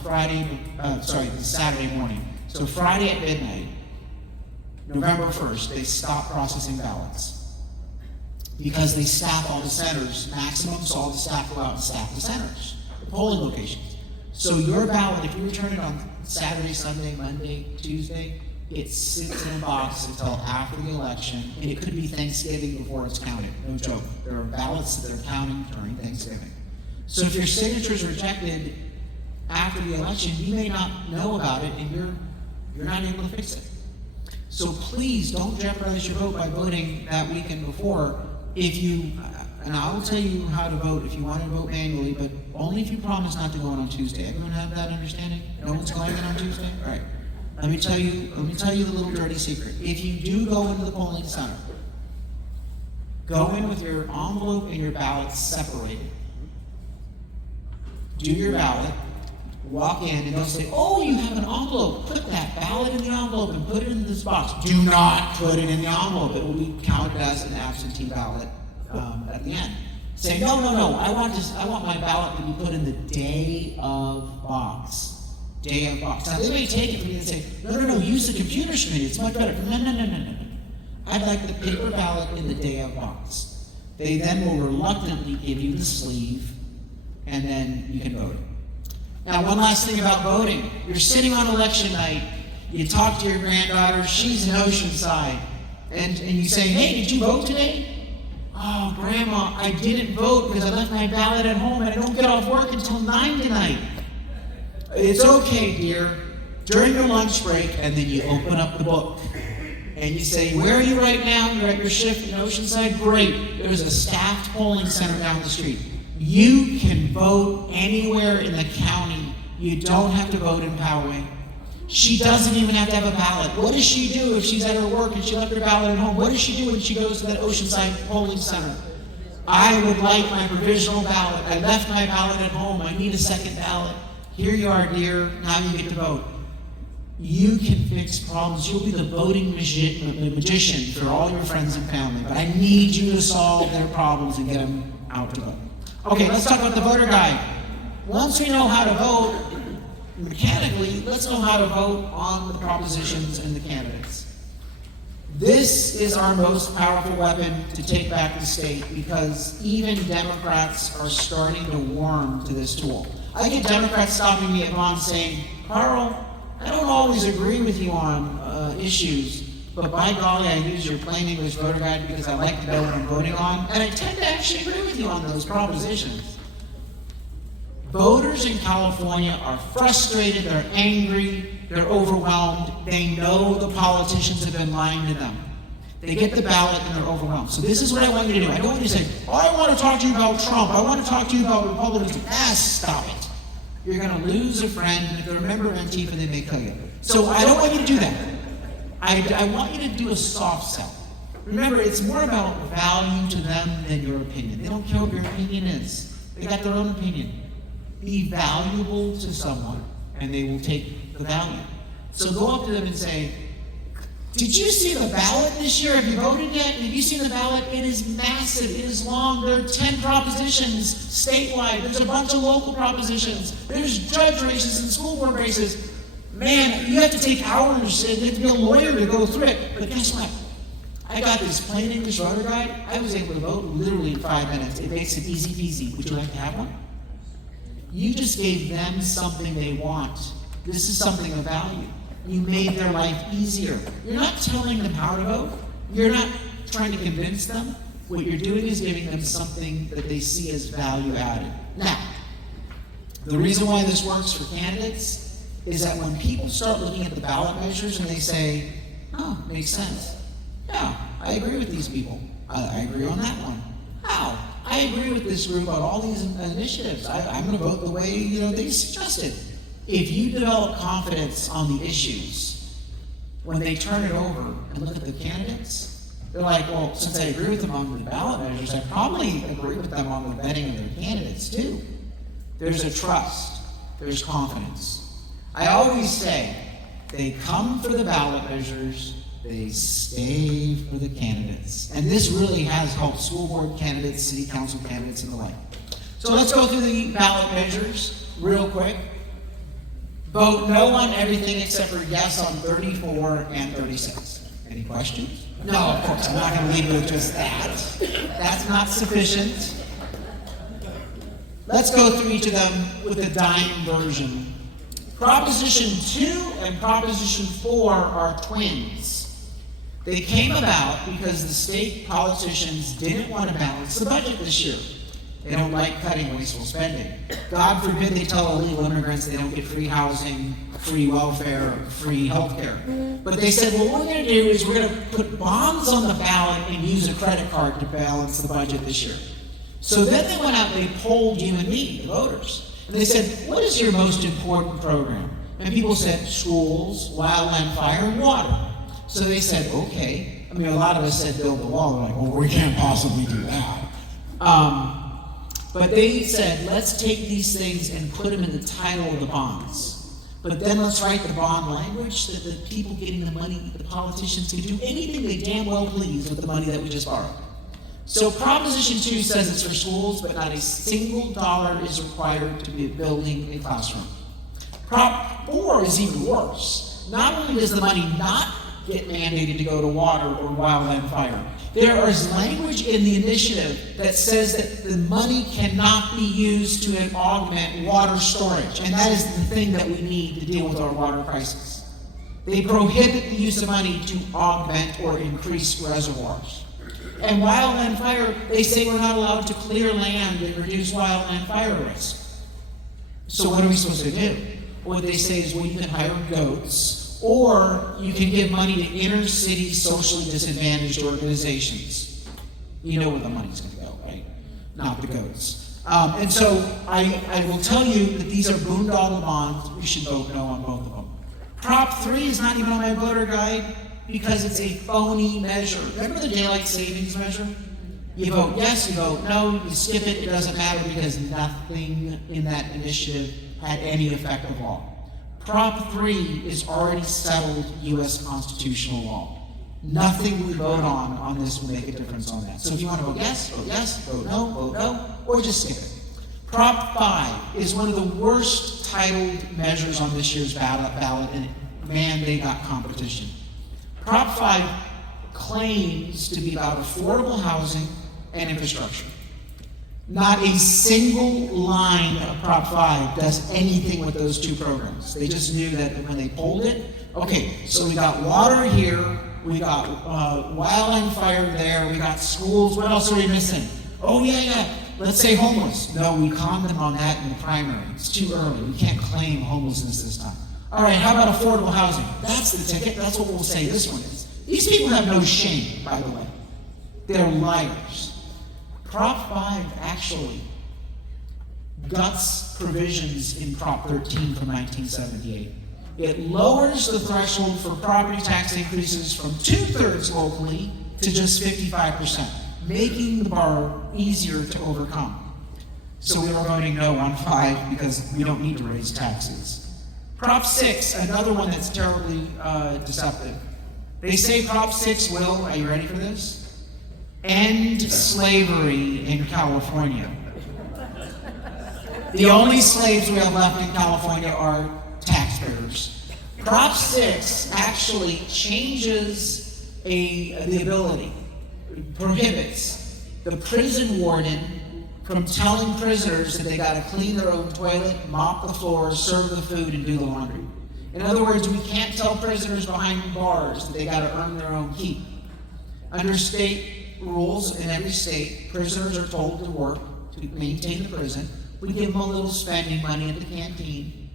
Saturday morning. So Friday at midnight, November 1st, they stop processing ballots because they staff all the centers, maximum, so all the staff go out and staff the centers, the polling locations. So your ballot, if you return it on Saturday, Sunday, Monday, Tuesday, it sits in a box until after the election, and it could be Thanksgiving before it's counted. No joke. There are ballots that they're counting during Thanksgiving. So if your signature is rejected after the election, you may not know about it, and you're not able to fix it. So please don't jeopardize your vote by voting that weekend before. And I will tell you how to vote if you want to vote manually, but only if you promise not to go in on Tuesday. Everyone have that understanding? No one's going in on Tuesday? All right. Let me tell you the little dirty secret. If you do go into the polling center, go in with your envelope and your ballot separated. Do your ballot, walk in, and they'll say, oh, you have an envelope. Put that ballot in the envelope and put it in this box. Do not put it in the envelope. It will be counted as an absentee ballot at the end. Say, no, I want my ballot to be put in the day of box. Day of box. Now, they may take it from you and say, no, use the computer screen. It's much better. No. I'd like the paper ballot in the day of box. They then will reluctantly give you the sleeve, and then you can vote. Now, one last thing about voting. You're sitting on election night, you talk to your granddaughter, she's in Oceanside, and you say, hey, did you vote today? Oh, Grandma, I didn't vote because I left my ballot at home and I don't get off work until 9 tonight. It's okay, dear. During your lunch break, and then you open up the book, and you say, where are you right now? You're at your shift in Oceanside? Great. There's a staffed polling center down the street. You can vote anywhere in the county. You don't have to vote in Poway. She doesn't even have to have a ballot. What does she do if she's at her work and she left her ballot at home? What does she do when she goes to that Oceanside polling center? I would like my provisional ballot. I left my ballot at home. I need a second ballot. Here you are, dear. Now you get to vote. You can fix problems. You'll be the voting magician for all your friends and family. But I need you to solve their problems and get them out to vote. Okay, let's talk about the voter guide. Once we know how to vote mechanically, let's know how to vote on the propositions and the candidates. This is our most powerful weapon to take back the state because even Democrats are starting to warm to this tool. I get Democrats stopping me at Ron saying, Carl, I don't always agree with you on issues, but by golly, I use your plain English voter guide because I like to know what I'm voting on, and I tend to actually agree with you on those propositions. Voters in California are frustrated, they're angry, they're overwhelmed, they know the politicians have been lying to them. They get the ballot and they're overwhelmed. So this is what I want you to do. I don't want you to say, I want to talk to you about Trump, I want to talk to you about Republicans. Stop it. You're going to lose a friend, and if they're a member of Antifa, they may kill you. So I don't want you to do that. I want you to do a soft sell. Remember, it's more about value to them than your opinion. They don't care what your opinion is. They got their own opinion. Be valuable to someone, and they will take the value. So go up to them and say, did you see the ballot this year? Have you voted yet? Have you seen the ballot? It is massive. It is long. There are 10 propositions statewide. There's a bunch of local propositions. There's judge races and school board races. Man, you have to take hours and you have to be a lawyer to go through it. But guess what? I got this plain English voter guide. I was able to vote literally in 5 minutes. It makes it easy peasy. Would you like to have one? You just gave them something they want. This is something of value. You made their life easier. You're not telling them how to vote. You're not trying to convince them. What you're doing is giving them something that they see as value added. Now, the reason why this works for candidates is that when people start looking at the ballot measures and they say, oh, makes sense. Yeah, I agree with these people. I agree on that one. How? I agree with this group on all these initiatives. I'm going to vote the way they suggested. If you develop confidence on the issues, when they turn it over and look at the candidates, they're like, well, since I agree with them on the ballot measures, I probably agree with them on the vetting of their candidates too. There's a trust. There's confidence. I always say, they come for the ballot measures, they stay for the candidates. And this really has helped school board candidates, city council candidates, and the like. So let's go through the ballot measures real quick. Vote no on everything except for yes on 34 and 36. Any questions? No, of course, I'm not going to leave it with just that. That's not sufficient. Let's go through each of them with the dime version. Proposition 2 and Proposition 4 are twins. They came about because the state politicians didn't want to balance the budget this year. They don't like cutting wasteful spending. God forbid they tell illegal immigrants they don't get free housing, free welfare, or free health care. But they said, well, what we're going to do is we're going to put bonds on the ballot and use a credit card to balance the budget this year. So then they went out and they polled you and me, the voters. And they said, what is your most important program? And people said, schools, wildland fire, and water. So they said, okay. I mean, a lot of us said build the wall. They're like, well, we can't possibly do that. But they said, let's take these things and put them in the title of the bonds. But then let's write the bond language that the people getting the money, the politicians, can do anything they damn well please with the money that we just borrowed. So Proposition 2 says it's for schools, but not a single dollar is required to be building a classroom. Prop 4 is even worse. Not only does the money not get mandated to go to water or wildland fire, there is language in the initiative that says that the money cannot be used to augment water storage, and that is the thing that we need to deal with our water crisis. They prohibit the use of money to augment or increase reservoirs. And wildland fire, they say we're not allowed to clear land and reduce wildland fire risk. So what are we supposed to do? What they say is, well, you can hire goats, or you can give money to inner city socially disadvantaged organizations. You know where the money's going to go, right? Not the goats. And so I will tell you that these are boondoggle bonds. We should vote no on both of them. Prop 3 is not even on my voter guide because it's a phony measure. Remember the daylight savings measure? You vote yes, you vote no, you skip it, it doesn't matter because nothing in that initiative had any effect at all. Prop 3 is already settled U.S. constitutional law. Nothing we vote on this will make a difference on that. So if you want to vote yes, vote no, or just skip it. Prop 5 is one of the worst titled measures on this year's ballot, and man, they got competition. Prop 5 claims to be about affordable housing and infrastructure. Not a single line of Prop 5 does anything with those two programs. They just knew that when they polled it, okay, so we got water here, we got wildland fire there, we got schools, what else are we missing? Oh yeah, let's say homeless. No, we conned them on that in the primary. It's too early, we can't claim homelessness this time. All right, how about affordable housing? That's the ticket, that's what we'll say this one is. These people have no shame, by the way. They're liars. Prop 5 actually guts provisions in Prop 13 from 1978. It lowers the threshold for property tax increases from 2/3 locally to just 55%, making the bar easier to overcome. So we are voting no on 5 because we don't need to raise taxes. Prop 6, another one that's terribly deceptive. They say Prop 6 will, are you ready for this? End slavery in California. The only slaves we have left in California are taxpayers. Prop 6 actually changes the ability, prohibits the prison warden from telling prisoners that they got to clean their own toilet, mop the floors, serve the food, and do the laundry. In other words, we can't tell prisoners behind bars that they got to earn their own keep. Under state rules in every state, prisoners are told to work to maintain the prison. We give them a little spending money at the canteen,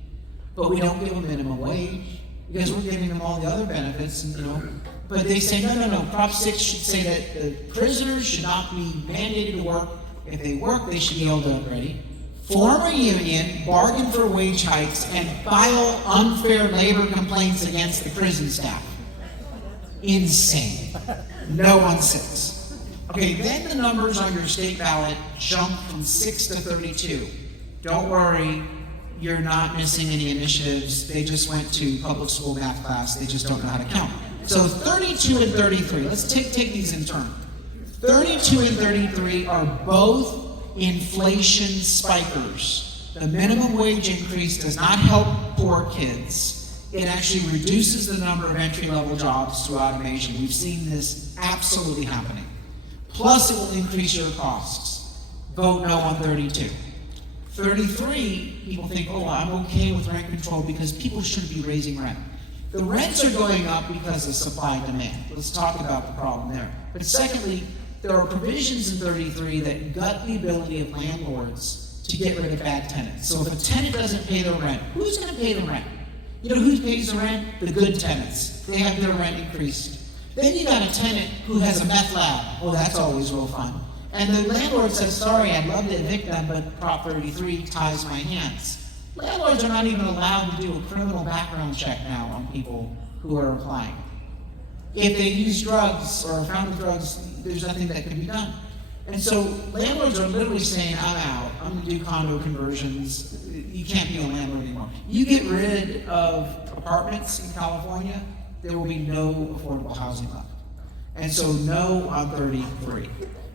but we don't give them minimum wage because we're giving them all the other benefits, and, But they say, no. Prop 6 should say that the prisoners should not be mandated to work. If they work, they should be able to ready. Form a union, bargain for wage hikes, and file unfair labor complaints against the prison staff. Insane. No on 6. Okay, then the numbers on your state ballot jump from 6 to 32. Don't worry, you're not missing any initiatives. They just went to public school math class. They just don't know how to count. So 32 and 33, let's take these in turn. 32 and 33 are both inflation spikers. The minimum wage increase does not help poor kids. It actually reduces the number of entry-level jobs through automation. We've seen this absolutely happening. Plus, it will increase your costs. Vote no on 32. 33, people think, I'm okay with rent control because people shouldn't be raising rent. The rents are going up because of supply and demand. Let's talk about the problem there. But secondly, there are provisions in 33 that gut the ability of landlords to get rid of bad tenants. So if a tenant doesn't pay their rent, who's going to pay the rent? You know who pays the rent? The good tenants. They have their rent increased. Then you got a tenant who has a meth lab. That's always real fun. And the landlord says, sorry, I'd love to evict them, but Prop 33 ties my hands. Landlords are not even allowed to do a criminal background check now on people who are applying. If they use drugs or are found with drugs, there's nothing that can be done. And so landlords are literally saying, I'm out. I'm going to do condo conversions. You can't be a landlord anymore. You get rid of apartments in California, there will be no affordable housing left. And so no on 33.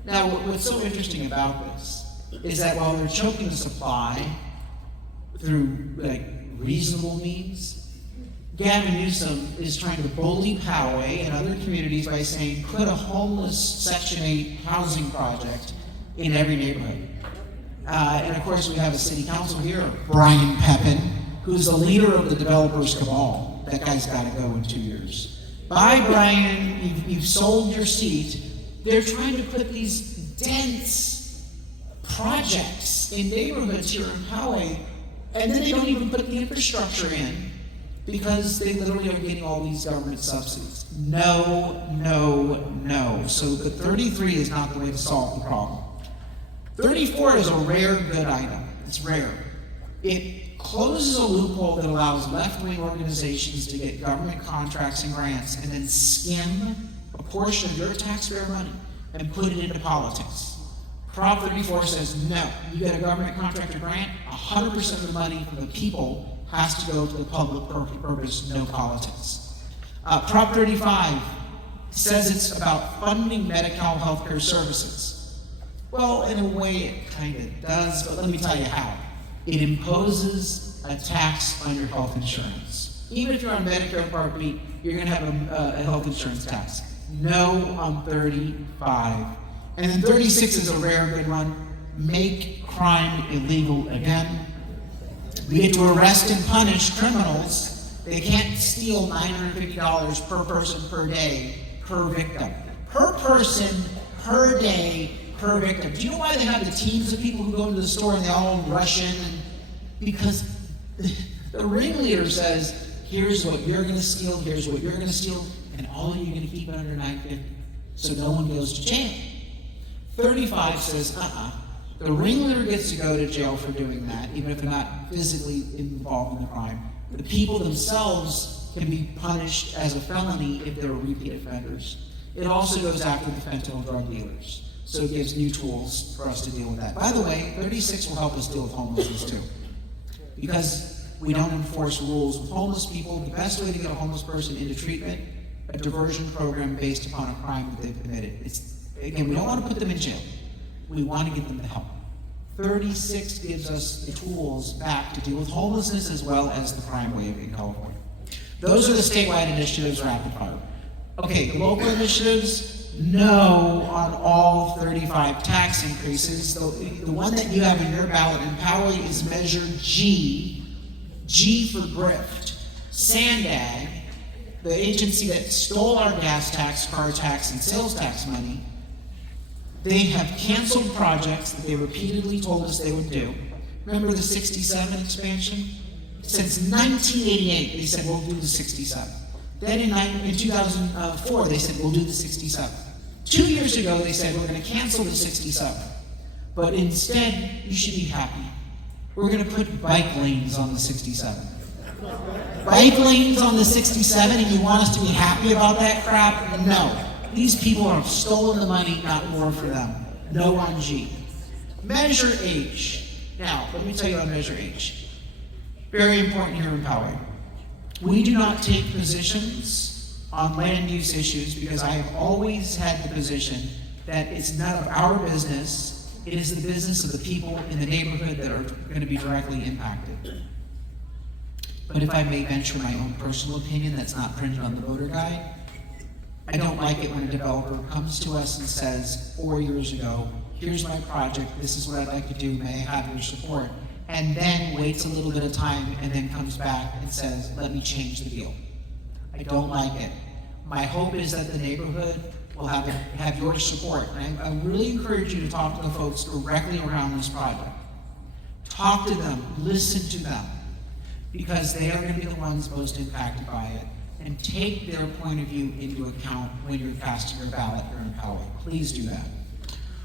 Now, what's so interesting about this is that while they're choking the supply through reasonable means, Gavin Newsom is trying to bully Poway and other communities by saying, put a homeless Section 8 housing project in every neighborhood. And of course, we have a city council here, Brian Pepin, who's the leader of the developers cabal. That guy's got to go in 2 years. Bye, Brian, you've sold your seat. They're trying to put these dense projects in neighborhoods here in Poway, and then they don't even put the infrastructure in because they literally are getting all these government subsidies. No. So the 33 is not the way to solve the problem. 34 is a rare good item. It's rare. It closes a loophole that allows left-wing organizations to get government contracts and grants and then skim a portion of your taxpayer money and put it into politics. Prop 34 says, no, you get a government contract or grant, 100% of the money from the people has to go to the public purpose, no politics. Prop 35 says it's about funding Medi-Cal healthcare services. Well, in a way it kind of does, but let me tell you how. It imposes a tax on your health insurance. Even if you're on Medicare Part B, you're going to have a health insurance tax. No on 35. And then 36 is a rare good one. Make crime illegal again. We get to arrest and punish criminals. They can't steal $950 per person per day per victim. Per person, per day, per victim. Do you know why they have the teams of people who go into the store and they all rush in? Because the ringleader says, here's what you're going to steal, here's what you're going to steal, and all of you are going to keep it under $950 so no one goes to jail. 35 says, the ringleader gets to go to jail for doing that, even if they're not physically involved in the crime. The people themselves can be punished as a felony if they're repeat offenders. It also goes after the fentanyl drug dealers. So it gives new tools for us to deal with that. By the way, 36 will help us deal with homelessness too. Because we don't enforce rules with homeless people, the best way to get a homeless person into treatment, a diversion program based upon a crime that they've committed. Again, we don't want to put them in jail. We want to give them the help. 36 gives us the tools back to deal with homelessness as well as the crime wave in California. Those are the statewide initiatives rapid fire. Okay, the local initiatives, no on all 35 tax increases. The one that you have in your ballot in Poway is Measure G, G for grift. Sandag, the agency that stole our gas tax, car tax, and sales tax money, they have canceled projects that they repeatedly told us they would do. Remember the 67 expansion? Since 1988, they said, we'll do the 67. Then in 2004, they said, we'll do the 67. 2 years ago, they said, we're going to cancel the 67. But instead, you should be happy. We're going to put bike lanes on the 67. Bike lanes on the 67, and you want us to be happy about that crap? No. These people have stolen the money, not more for them. No on G. Measure H. Now, let me tell you on Measure H. Very important here in Poway. We do not take positions on land use issues because I have always had the position that it's none of our business. It is the business of the people in the neighborhood that are going to be directly impacted. But if I may venture my own personal opinion that's not printed on the voter guide, I don't like it when a developer comes to us and says, 4 years ago, here's my project, this is what I'd like to do, may I have your support? And then waits a little bit of time and then comes back and says, let me change the deal. I don't like it. My hope is that the neighborhood will have your support. And I really encourage you to talk to the folks directly around this project. Talk to them, listen to them, because they are going to be the ones most impacted by it, and take their point of view into account when you're casting your ballot here in Poway. Please do that.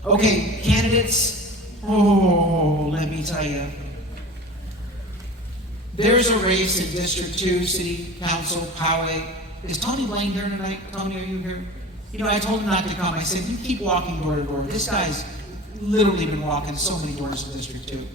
Okay, candidates, let me tell you. There's a race in District 2, City Council, Poway. Is Tony Blaine here tonight? Tony, are you here? You know, I told him not to come. I said, you keep walking door to door. This guy's literally been walking so many doors in District 2.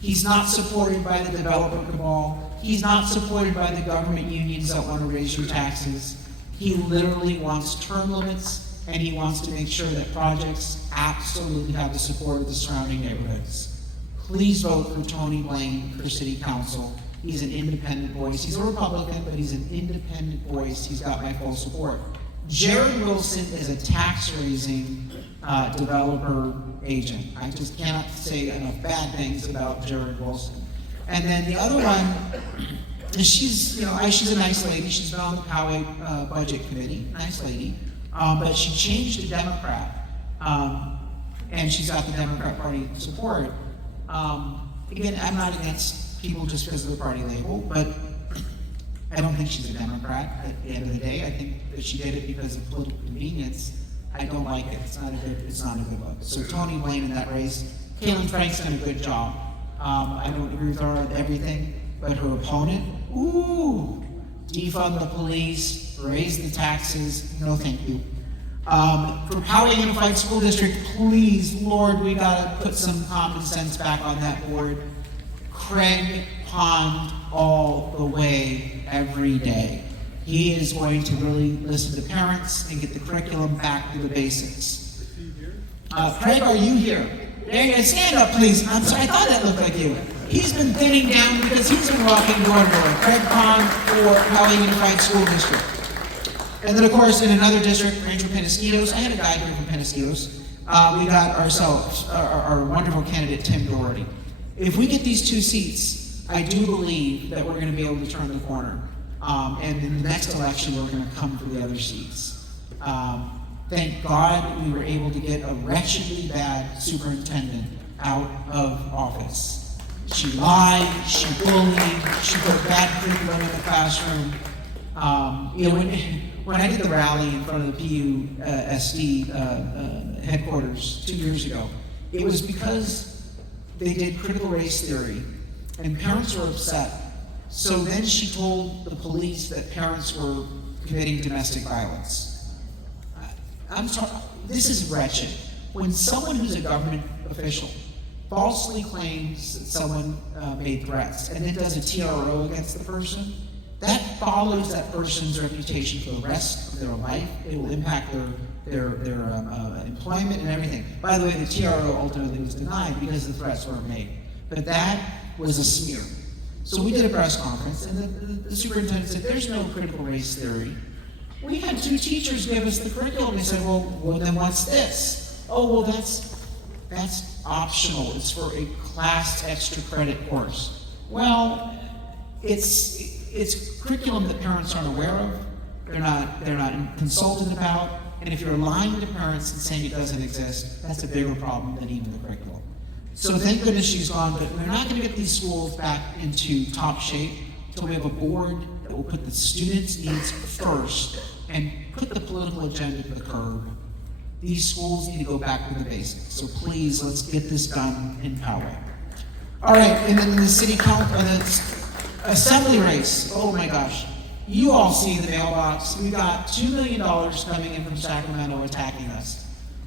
He's not supported by the developer cabal. He's not supported by the government unions that want to raise your taxes. He literally wants term limits, and he wants to make sure that projects absolutely have the support of the surrounding neighborhoods. Please vote for Tony Blaine for City Council. He's an independent voice. He's a Republican, but he's an independent voice. He's got my full support. Jared Wilson is a tax-raising developer agent. I just cannot say enough bad things about Jared Wilson. And then the other one, she's a nice lady. She's been on the Poway Budget Committee, nice lady. But she changed to Democrat, and she's got the Democrat Party support. Again, I'm not against people just because of the party label, but I don't think she's a Democrat at the end of the day. I think that she did it because of political convenience. I don't like it. It's not a good look. So Tony Blaine in that race. Caitlin Frank's done a good job. I don't agree with her on everything, but her opponent, defund the police, raise the taxes, no thank you. For Poway Unified School District, please, Lord, we gotta put some common sense back on that board. Craig Pond all the way, every day. He is going to really listen to parents and get the curriculum back to the basics. Craig, are you here? There you go. Stand up, please. I'm sorry, I thought that looked like you. He's been thinning down because he's been walking door to door. Craig Pond for Poway Unified School District. And then, of course, in another district, Rancho Penasquitos, I had a guy here from Penasquitos. We got ourselves, our wonderful candidate, Tim Doherty. If we get these 2 seats, I do believe that we're going to be able to turn the corner. And in the next election, we're going to come for the other seats. Thank God we were able to get a wretchedly bad superintendent out of office. She lied, she bullied, she put bad curriculum in the classroom. When I did the rally in front of the PUSD headquarters 2 years ago, it was because they did critical race theory, and parents were upset. So then she told the police that parents were committing domestic violence. I'm sorry, this is wretched. When someone who's a government official falsely claims that someone made threats and then does a TRO against the person, that follows that person's reputation for the rest of their life. It will impact their employment and everything. By the way, the TRO ultimately was denied because the threats weren't made. But that was a smear. So we did a press conference, and the superintendent said, there's no critical race theory. We had 2 teachers give us the curriculum. They said, well, then what's this? Oh, well, that's optional. It's for a class extra credit course. Well, it's curriculum that parents aren't aware of. They're not consulted about. And if you're lying to parents and saying it doesn't exist, that's a bigger problem than even the curriculum. So thank goodness she's gone, but we're not going to get these schools back into top shape until we have a board that will put the students' needs first and put the political agenda to the curb. These schools need to go back to the basics. So please, let's get this done in Poway. All right, and then the city council, the assembly race. Oh my gosh. You all see the mailbox. We got $2 million coming in from Sacramento attacking us.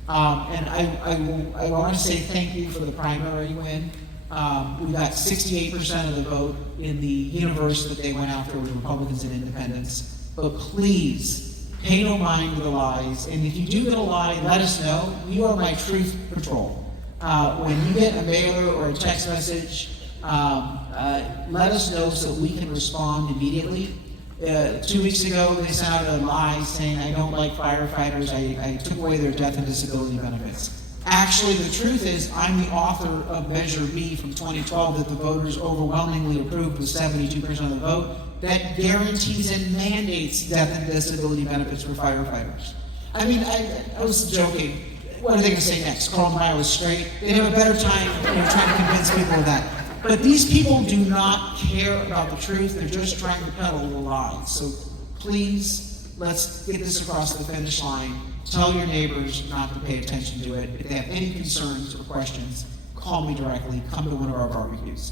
And I want to say thank you for the primary win. We got 68% of the vote in the universe that they went after with Republicans and Independents. But please, pay no mind to the lies. And if you do get a lie, let us know. You are my truth patrol. When you get a mailer or a text message, let us know so we can respond immediately. 2 weeks ago, they sent out a lie saying, I don't like firefighters, I took away their death and disability benefits. Actually, the truth is, I'm the author of Measure B from 2012 that the voters overwhelmingly approved with 72% of the vote that guarantees and mandates death and disability benefits for firefighters. I mean, I was joking. What are they going to say next? Carl DeMaio was straight. They'd have a better time trying to convince people of that. But these people do not care about the truth. They're just trying to peddle the lies. So please, let's get this across the finish line. Tell your neighbors not to pay attention to it. If they have any concerns or questions, call me directly. Come to one of our barbecues.